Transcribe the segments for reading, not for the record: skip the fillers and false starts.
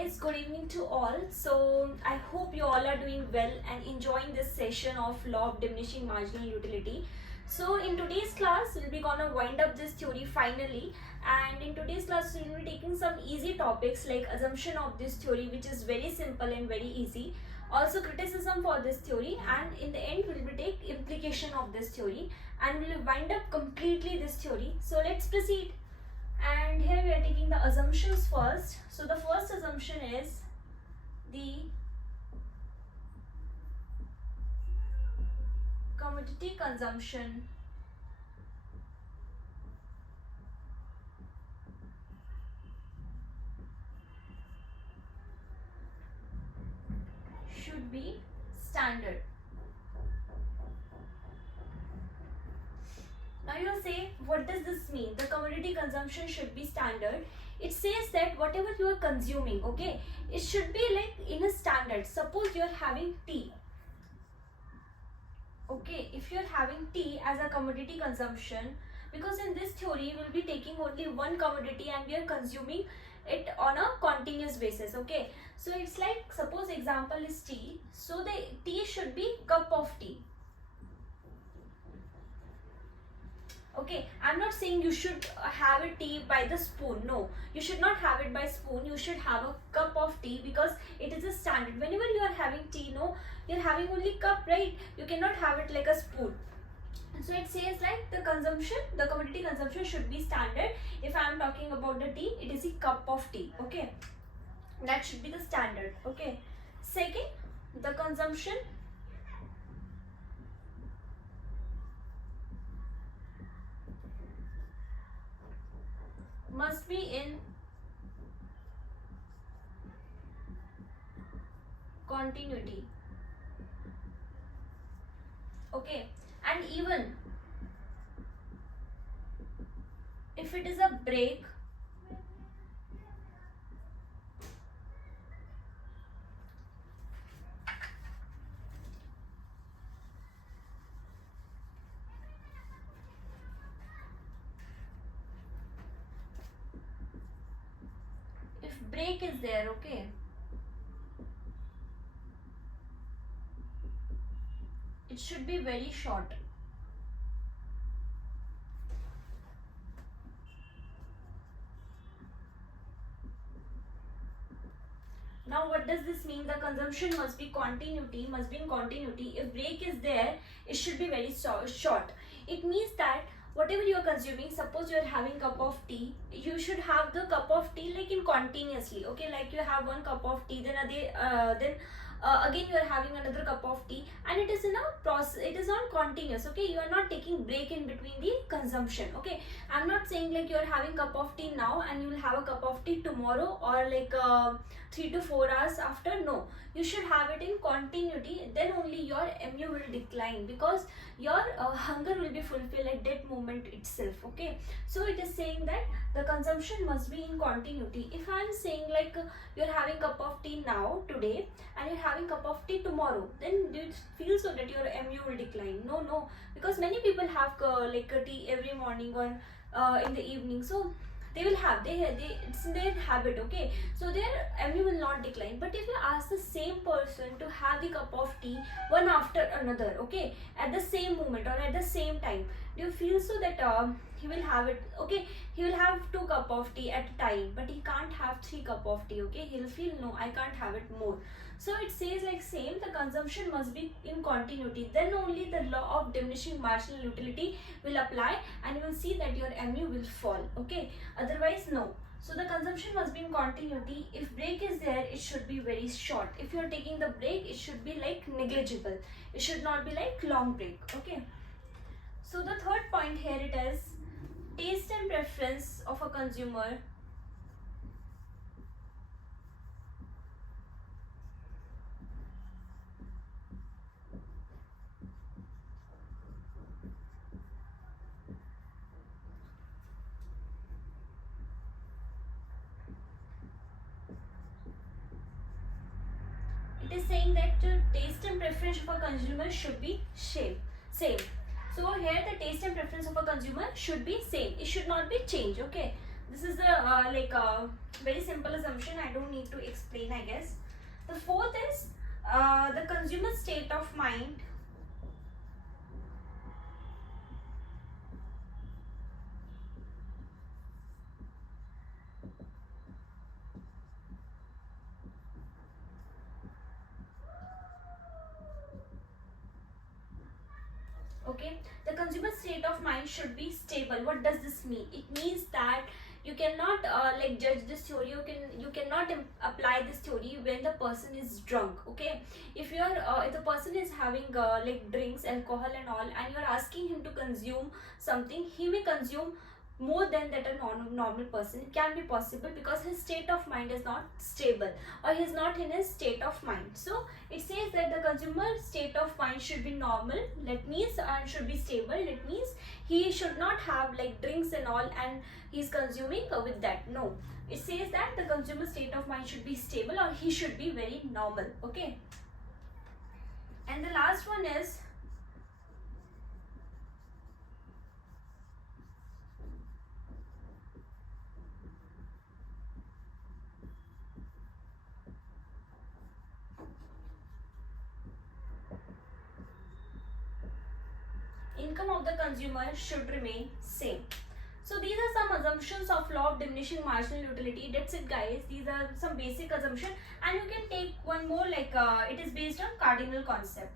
guys, good evening to all. So I hope you all are doing well and enjoying this session of law of diminishing marginal utility. So in today's class we'll be gonna wind up this theory finally, and in today's class we'll be taking some easy topics like assumption of this theory, which is very simple and very easy, also criticism for this theory, and in the end we'll be take implication of this theory and we'll wind up completely this theory. So let's proceed. And here we are taking the assumptions first. So the first assumption is the commodity consumption should be standard. Now you'll say, what does this mean? The commodity consumption should be standard. It says that whatever you are consuming, okay, it should be like in a standard. Suppose you are having tea. Okay, if you are having tea as a commodity consumption, because in this theory we will be taking only one commodity and we are consuming it on a continuous basis. Okay, so it's like, suppose example is tea. So the tea should be cup of tea. Okay, I'm not saying you should have a tea by the spoon. No, you should not have it by spoon. You should have a cup of tea because it is a standard. Whenever you are having tea, no, you're having only cup, right? You cannot have it like a spoon. So it says like the consumption, the commodity consumption should be standard. If I'm talking about the tea, it is a cup of tea. Okay, that should be the standard. Okay, second, the consumption must be in continuity. Okay, and even if it is a break, break is there, okay, it should be very short. Now what does this mean? The consumption must be continuity, must be in continuity. If break is there, it should be very short. It means that whatever you are consuming, suppose you are having cup of tea, you should have the cup of tea like in continuously. Okay, like you have one cup of tea, then again you are having another cup of tea, and it is in a process, it is not continuous. Okay, you are not taking break in between the consumption. Okay, I'm not saying like you are having cup of tea now and you will have a cup of tea tomorrow or like 3 to 4 hours after. No, you should have it in continuity, then only your mu will decline because your hunger will be fulfilled at that moment itself. Okay, so it is saying that the consumption must be in continuity. If I am saying like you're having cup of tea now today and you're having cup of tea tomorrow, then do you feel so that your mu will decline? No, because many people have like a tea every morning or in the evening, so they will have, it's in their habit. Okay, so their mu will not decline. But if you ask the same person to have the cup of tea one after another, okay, at the same moment or at the same time, do you feel so that he will have it? Okay, he will have 2 cup of tea at a time, but he can't have 3 cup of tea. Okay, he'll feel, no, I can't have it more. So it says like same, the consumption must be in continuity, then only the law of diminishing marginal utility will apply and you will see that your mu will fall. Okay, otherwise no. So the consumption must be in continuity. If break is there, it should be very short. If you are taking the break, it should be like negligible. It should not be like long break. Okay, so the third point here, it is taste and preference of a consumer it is saying that taste and preference of a consumer should be same. So here the taste and preference of a consumer should be same. It should not be changed. Okay, This is the very simple assumption. I don't need to explain, I guess. The fourth is the consumer state of mind okay. The consumer state of mind should be stable. What does this mean? It means that you cannot judge this theory, you cannot apply this theory when the person is drunk. Okay, if you are if the person is having drinks, alcohol and all, and you are asking him to consume something, he may consume more than that a normal person. It can be possible because his state of mind is not stable, or he is not in his state of mind. So it says that the consumer state of mind should be normal, that means, and should be stable. It means he should not have like drinks and all and he's consuming with that. No, it says that the consumer state of mind should be stable, or he should be very normal. Okay, and the last one is income of the consumer should remain same. So these are some assumptions of law of diminishing marginal utility. That's it, guys. These are some basic assumptions, and you can take one more it is based on cardinal concept.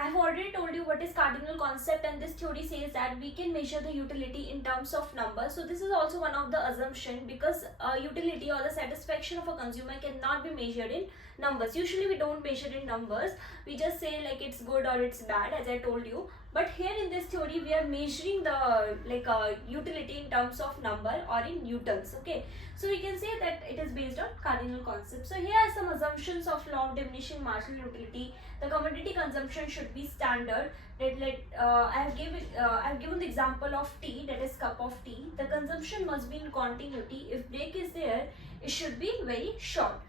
I have already told you what is cardinal concept, and this theory says that we can measure the utility in terms of numbers. So this is also one of the assumption, because utility or the satisfaction of a consumer cannot be measured in numbers. Usually we don't measure in numbers, we just say like it's good or it's bad, as I told you. But here in this theory we are measuring the utility in terms of number or in newtons. Okay, so we can say that it is based on cardinal concept. So here are some assumptions of law of diminishing marginal utility. The commodity consumption should be standard. I have given the example of tea, that is cup of tea. The consumption must be in continuity. If break is there, it should be very short.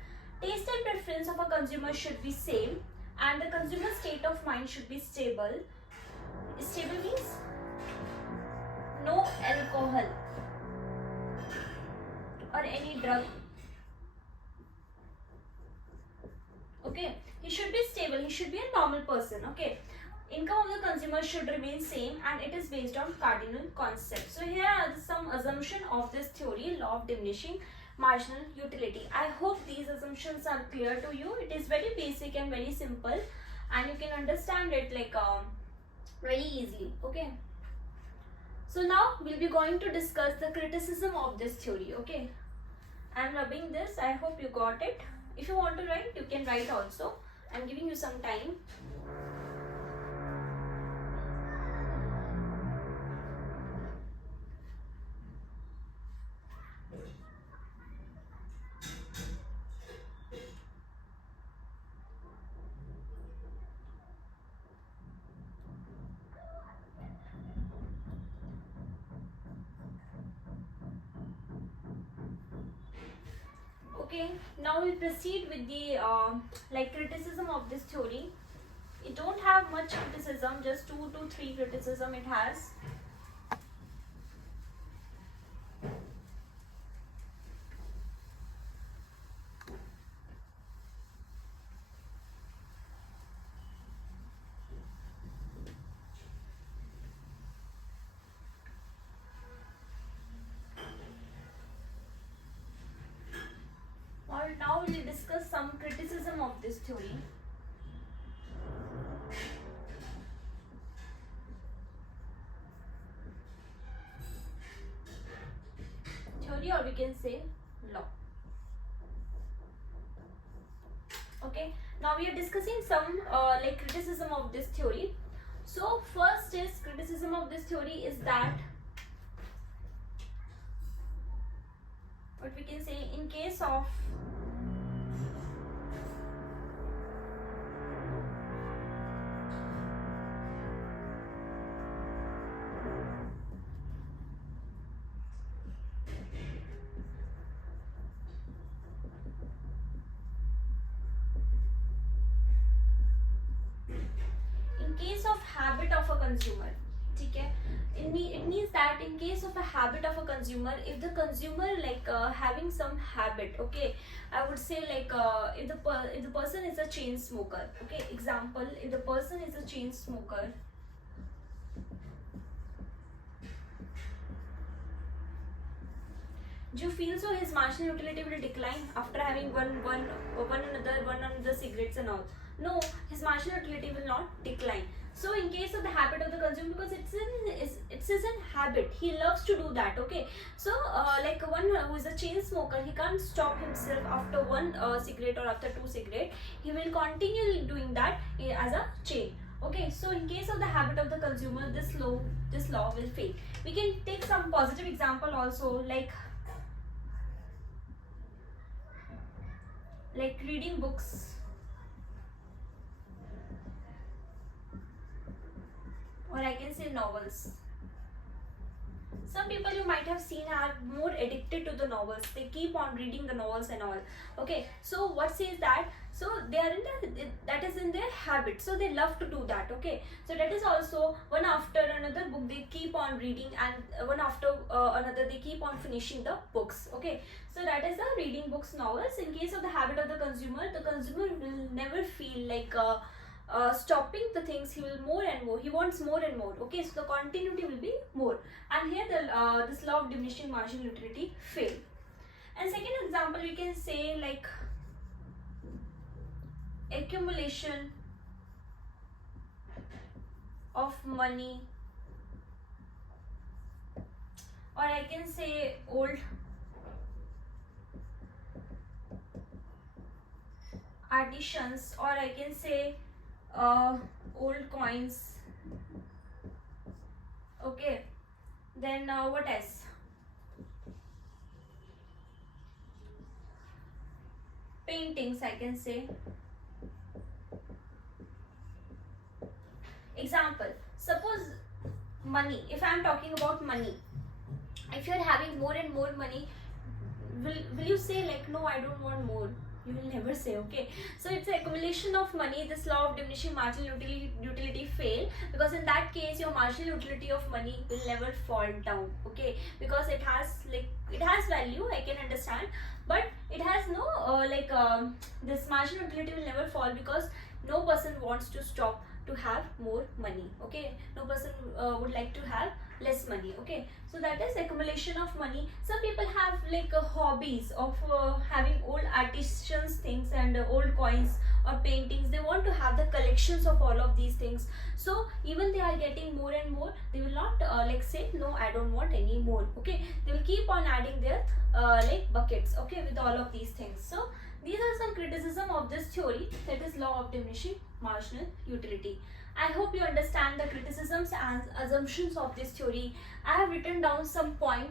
Taste and preference of a consumer should be same, and the consumer state of mind should be stable. Stable means no alcohol or any drug. Okay, he should be stable, he should be a normal person. Okay, income of the consumer should remain same, and it is based on cardinal concept. So here are some assumption of this theory, law of diminishing marginal utility. I hope these assumptions are clear to you. It is very basic and very simple, and you can understand it very easily. Okay, so now we'll be going to discuss the criticism of this theory. Okay, I'm rubbing this, I hope you got it. If you want to write, you can write also. I'm giving you some time. Okay, now we'll proceed with the criticism of this theory. It don't have much criticism, just 2 to 3 criticism it has. Now we'll discuss some criticism of this theory. Theory, or we can say law. Okay, now we are discussing some criticism of this theory. So first is criticism of this theory is that what we can say, in case of habit of a consumer. Okay, it means that in case of a habit of a consumer, if the consumer having some habit, okay, I would say if the person is a chain smoker, okay, example, if the person is a chain smoker, do you feel so his marginal utility will decline after having one another cigarettes and all? No, his marginal utility will not decline. So in case of the habit of the consumer, because it's his habit, he loves to do that. Okay, so like one who is a chain smoker, he can't stop himself after one cigarette or after two cigarette. He will continue doing that as a chain. Okay, so in case of the habit of the consumer, this law will fail. We can take some positive example also, like reading books, or I can say novels. Some people you might have seen are more addicted to the novels. They keep on reading the novels and all. Okay, so what says that? So they are that is in their habit. So they love to do that. Okay, so that is also one after another book they keep on reading, and one after another they keep on finishing the books. Okay, so that is the reading books, novels. In case of the habit of the consumer will never feel like stopping the things. He will more and more, he wants more and more. Okay, so the continuity will be more, and here this law of diminishing marginal utility fail. And second example, we can say like accumulation of money, or I can say old additions, or I can say old coins. Okay, then what else? Paintings, I can say. Example, suppose money, if I am talking about money, if you are having more and more money, will you say like, no, I don't want more? You will never say. Okay, so it's an accumulation of money. This law of diminishing marginal utility fail, because in that case your marginal utility of money will never fall down. Okay, because it has value, I can understand, but it has no this marginal utility will never fall, because no person wants to stop to have more money. Okay, no person would like to have less money. Okay, so that is accumulation of money. Some people have hobbies of having old artisans things and old coins or paintings. They want to have the collections of all of these things. So even they are getting more and more, they will not say, no, I don't want any more. Okay, they will keep on adding their buckets, okay, with all of these things. So these are some criticism of this theory, that is law of diminishing marginal utility. I hope you understand the criticisms and assumptions of this theory. I have written down some points